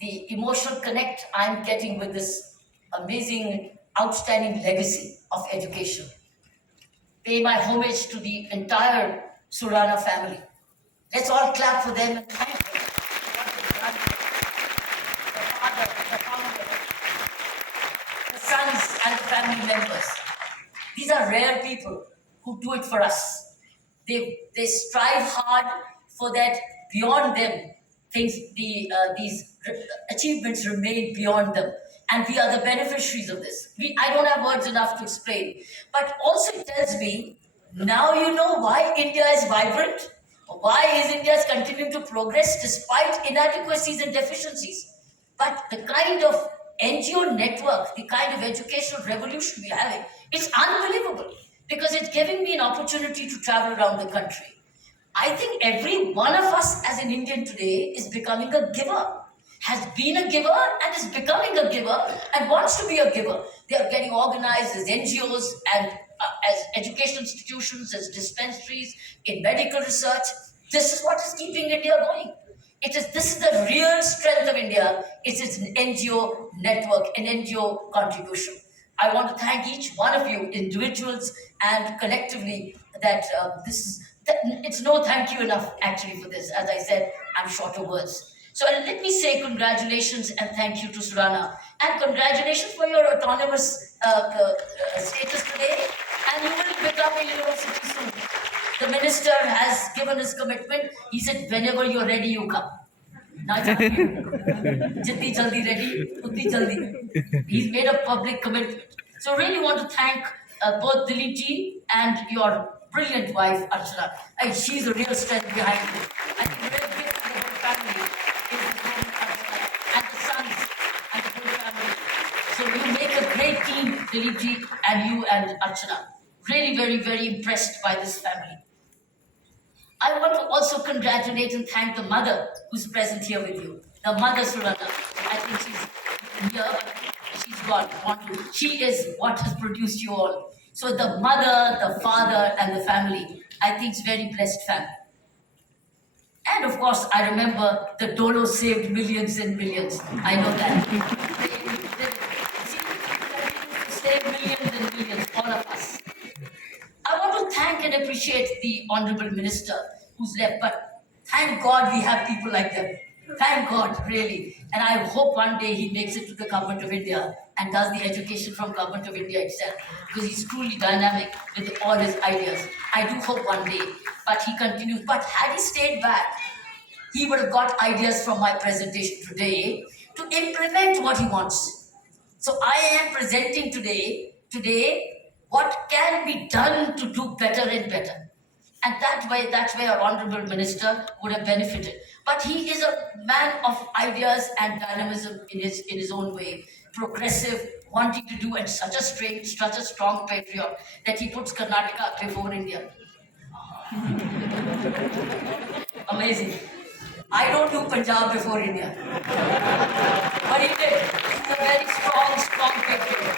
the emotional connect I'm getting with this amazing, outstanding legacy of education. Pay my homage to the entire Surana family. Let's all clap for them and thank them for what they've done. The father, the founder, the sons, and the family members. These are rare people who do it for us. They strive hard for that beyond them. Things these achievements remain beyond them, and we are the beneficiaries of this. I don't have words enough to explain, but also it tells me now you know why India is vibrant. Why is India continuing to progress despite inadequacies and deficiencies? But the kind of NGO network, the kind of educational revolution we're having, it's unbelievable because it's giving me an opportunity to travel around the country. I think every one of us as an Indian today is becoming a giver, has been a giver and is becoming a giver and wants to be a giver. They are getting organized as NGOs and as educational institutions, as dispensaries, in medical research. This is what is keeping India going. This is the real strength of India. It is an NGO network, an NGO contribution. I want to thank each one of you, individuals and collectively, that it's no thank you enough actually for this. As I said, I'm short of words. So let me say congratulations and thank you to Surana. And congratulations for your autonomous status today. And you will become a university soon. The minister has given his commitment. He said, whenever you're ready, you come. Now, jitni jaldi ready, utni jaldi. He's made a public commitment. So really want to thank both Dilip ji and your brilliant wife, Archana. She's the real strength behind it. I think the real gift for the whole family is this woman, Archana, and the sons and the whole family. So you make a great team, Dilip ji, and you and Archana. Really very, very impressed by this family. I want to also congratulate and thank the mother who's present here with you. The mother, Surana. I think she's here, but she's gone. She is what has produced you all. So the mother, the father, and the family, I think it's very blessed family. And of course, I remember the Dolo saved millions and millions. I know that. They saved millions and millions, all of us. I want to thank and appreciate the Honorable Minister who's left, but thank God we have people like them. Thank God, really. And I hope one day he makes it to the Government of India and does the education from Government of India itself, because he's truly dynamic with all his ideas. I do hope one day, but he continues. But had he stayed back, he would have got ideas from my presentation today to implement what he wants. So I am presenting today what can be done to do better and better. And that's where our Honorable Minister would have benefited. But he is a man of ideas and dynamism in his own way, progressive, wanting to do, and such a strong patriot that he puts Karnataka before India. Amazing. I don't do Punjab before India. But he did. He's a very strong patriot.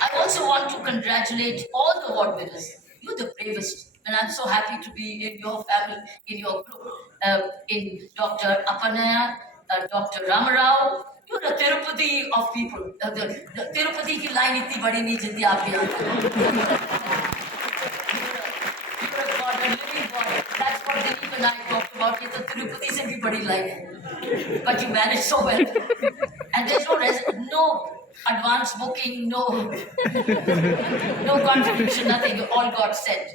I also want to congratulate all the award winners. You're the bravest. And I'm so happy to be in your family, in your group, in Dr. Apanaya, Dr. Ramarao. You're the Tirupati of people. The Tirupati ki line itni badi nahi jiti aapke yahan. You're a God, a living God. That's what Dilip and I talked about. Ye to Tirupati se bhi badi line hai. But you managed so well. And there's no advance booking, no contribution, nothing. You all got sent.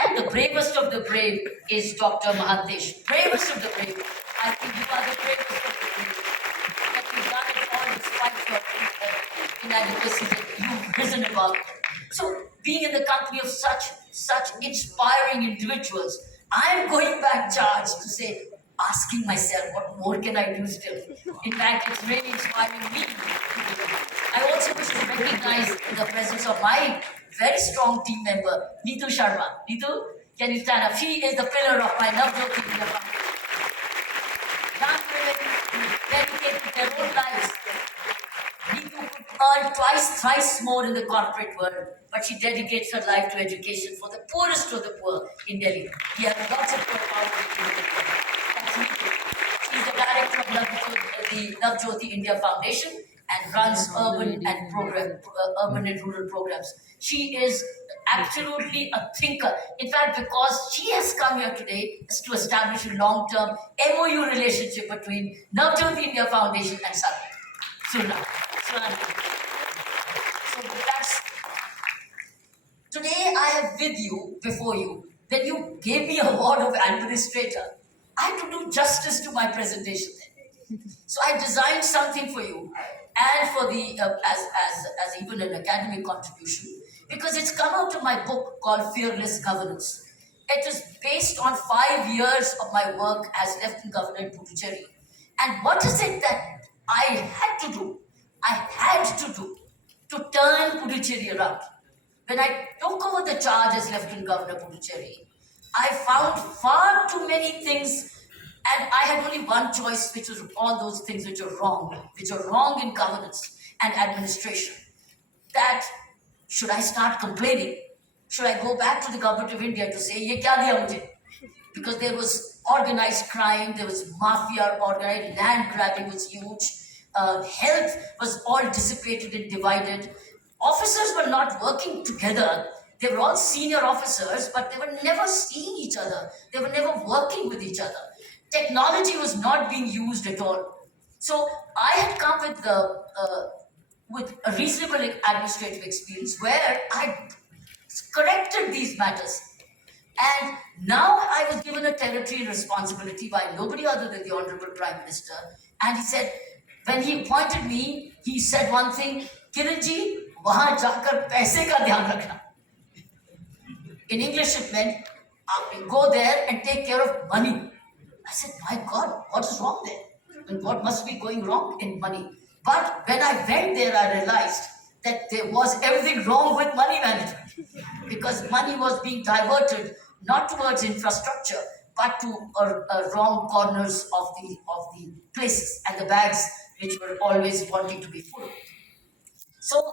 And the bravest of the brave is Dr. Mahadesh. Bravest of the brave. I think you are the bravest of the brave. That you've done it all despite your inadequacies that you've risen above. So being in the company of such inspiring individuals, I'm going back charged to say, asking myself, what more can I do still? In fact, it's really inspiring me. I also wish to recognize the presence of my very strong team member, Neetu Sharma. Neetu, can you stand up? She is the pillar of my Navjyoti India Foundation. Young women who dedicate their own lives. Neetu could earn thrice more in the corporate world, but she dedicates her life to education for the poorest of the poor in Delhi. We have lots of poor power in Delhi. She's the director director of the Love Jyoti India Foundation and runs urban and rural programs. She is absolutely a thinker. In fact, because she has come here today is to establish a long-term MOU relationship between Love Jyoti India Foundation and Surana. So that's today I have with you, before you, when you gave me a award of administrator, I had to do justice to my presentation then. So I designed something for you and for the, as even an academic contribution, because it's come out of my book called Fearless Governance. It is based on 5 years of my work as Lieutenant Governor in Puducherry. And what is it that I had to do? I had to do to turn Puducherry around. When I took over the charge as Lieutenant Governor Puducherry, I found far too many things, and I had only one choice, which was all those things which are wrong in governance and administration. That, should I start complaining? Should I go back to the government of India to say, ye kya diya mujhe? Because there was organized crime, there was mafia, organized land grabbing was huge, health was all dissipated and divided. Officers were not working together. They were all senior officers, but they were never seeing each other. They were never working with each other. Technology was not being used at all. So I had come with a reasonable administrative experience where I corrected these matters. And now I was given a territory and responsibility by nobody other than the Honorable Prime Minister. And he said, when he appointed me, he said one thing, Kiran ji, wahan jaakar paise ka dhyan rakhna. In English, it meant, go there and take care of money. I said, my God, what is wrong there? And what must be going wrong in money? But when I went there, I realized that there was everything wrong with money management. Because money was being diverted not towards infrastructure, but to wrong corners of the places and the bags which were always wanting to be full. So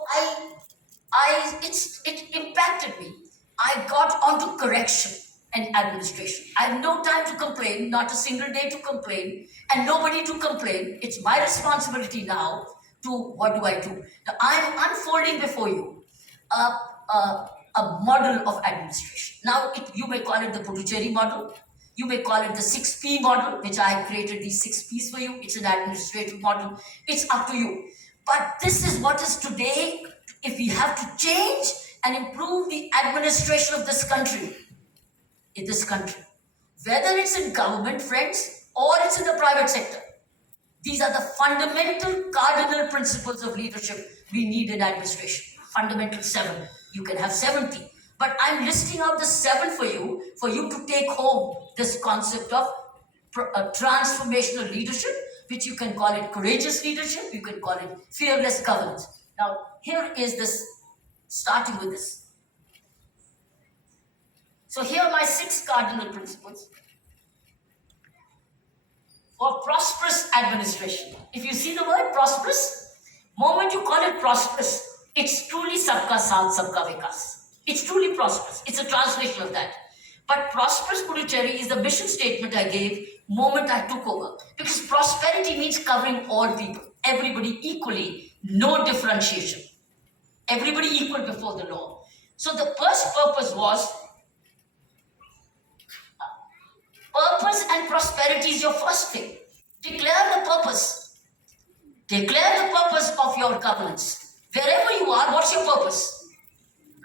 it impacted me. I got onto correction and administration. I have no time to complain, not a single day to complain, and nobody to complain. It's my responsibility now to, what do I do? Now, I'm unfolding before you a model of administration. Now, you may call it the Puducherry model. You may call it the 6P model, which I created these 6 Ps for you. It's an administrative model. It's up to you. But this is what is today. If we have to change and improve the administration of this country, whether it's in government, friends, or it's in the private sector, these are the fundamental cardinal principles of leadership we need in administration. Fundamental 7. You can have 70. But I'm listing out the 7 for you to take home this concept of transformational leadership, which you can call it courageous leadership, you can call it fearless governance. Now, here is this, starting with this. So here are my 6 cardinal principles for prosperous administration. If you see the word prosperous, moment you call it prosperous, it's truly sabka saath, sabka vikas. It's truly prosperous. It's a translation of that. But prosperous Puducherry is the mission statement I gave moment I took over. Because prosperity means covering all people, everybody equally, no differentiation. Everybody equal before the law. So the first purpose was, purpose and prosperity is your first thing. Declare the purpose. Declare the purpose of your governance. Wherever you are, what's your purpose?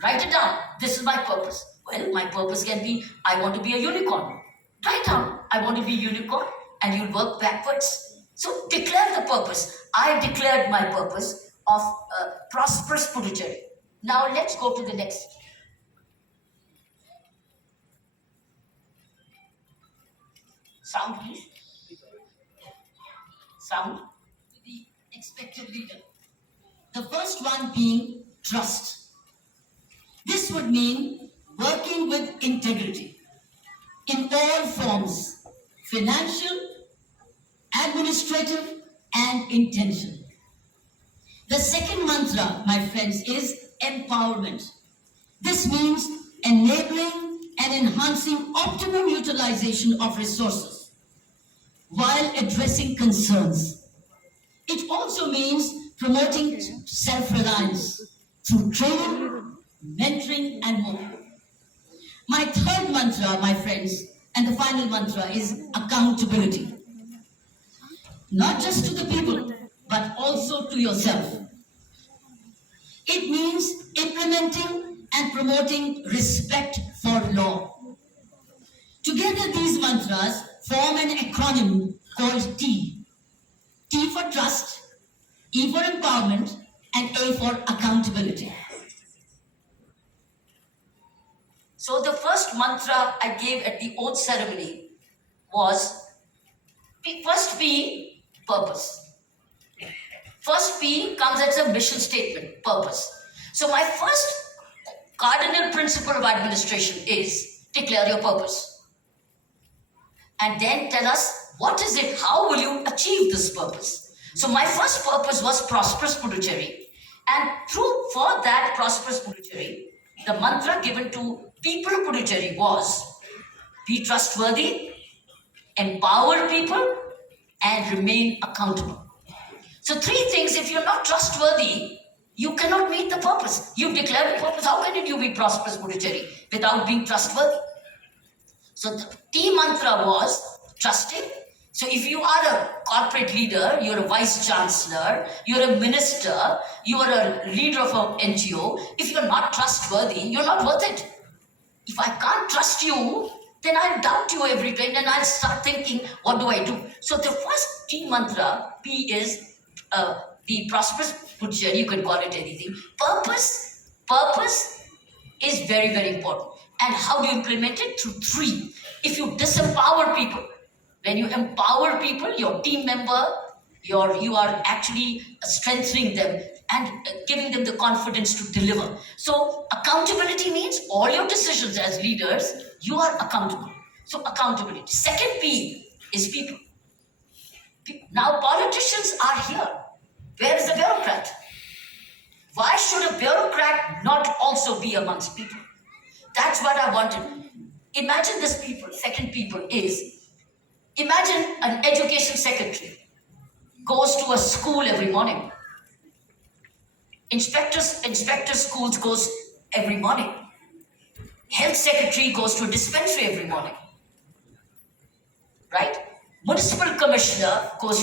Write it down. This is my purpose. Well, my purpose can be, I want to be a unicorn. Write down, I want to be a unicorn, and you'll work backwards. So declare the purpose. I declared my purpose of prosperous Puducherry. Now let's go to the next. Sound, please. Sound. The expected leader. The first one being trust. This would mean working with integrity in all forms, financial, administrative, and intentional. The second mantra, my friends, is empowerment. This means enabling and enhancing optimum utilization of resources. while addressing concerns. It also means promoting self-reliance through training, mentoring, and more. My third mantra, my friends, and the final mantra is accountability. Not just to the people, but also to yourself. It means implementing and promoting respect for law. Together, these mantras form an acronym called T. T for trust, E for empowerment, and A for accountability. So the first mantra I gave at the oath ceremony was first P, purpose. First P comes as a mission statement, purpose. So my first cardinal principle of administration is declare your purpose. And then tell us what is it, how will you achieve this purpose? So my first purpose was prosperous Puducherry. And for that prosperous Puducherry, the mantra given to people of Puducherry was be trustworthy, empower people, and remain accountable. So three things, if you're not trustworthy, you cannot meet the purpose. You've declared a purpose. How can you be prosperous Puducherry without being trustworthy? So the T mantra was trusting. So if you are a corporate leader, you're a vice chancellor, you're a minister, you're a leader of an NGO, if you're not trustworthy, you're not worth it. If I can't trust you, then I'll doubt you every time and I'll start thinking, what do I do? So the first T mantra, P is the prosperous Puducherry, you can call it anything. Purpose is very, very important. And how do you implement it? Through three. If you disempower people, when you empower people, your team member, you are actually strengthening them and giving them the confidence to deliver. So accountability means all your decisions as leaders, you are accountable. So accountability. Second P is people. Now politicians are here. Where is the bureaucrat? Why should a bureaucrat not also be amongst people? That's what I wanted. Imagine this people, second people is, imagine an education secretary goes to a school every morning. Inspector schools goes every morning. Health secretary goes to a dispensary every morning. Right? Municipal commissioner goes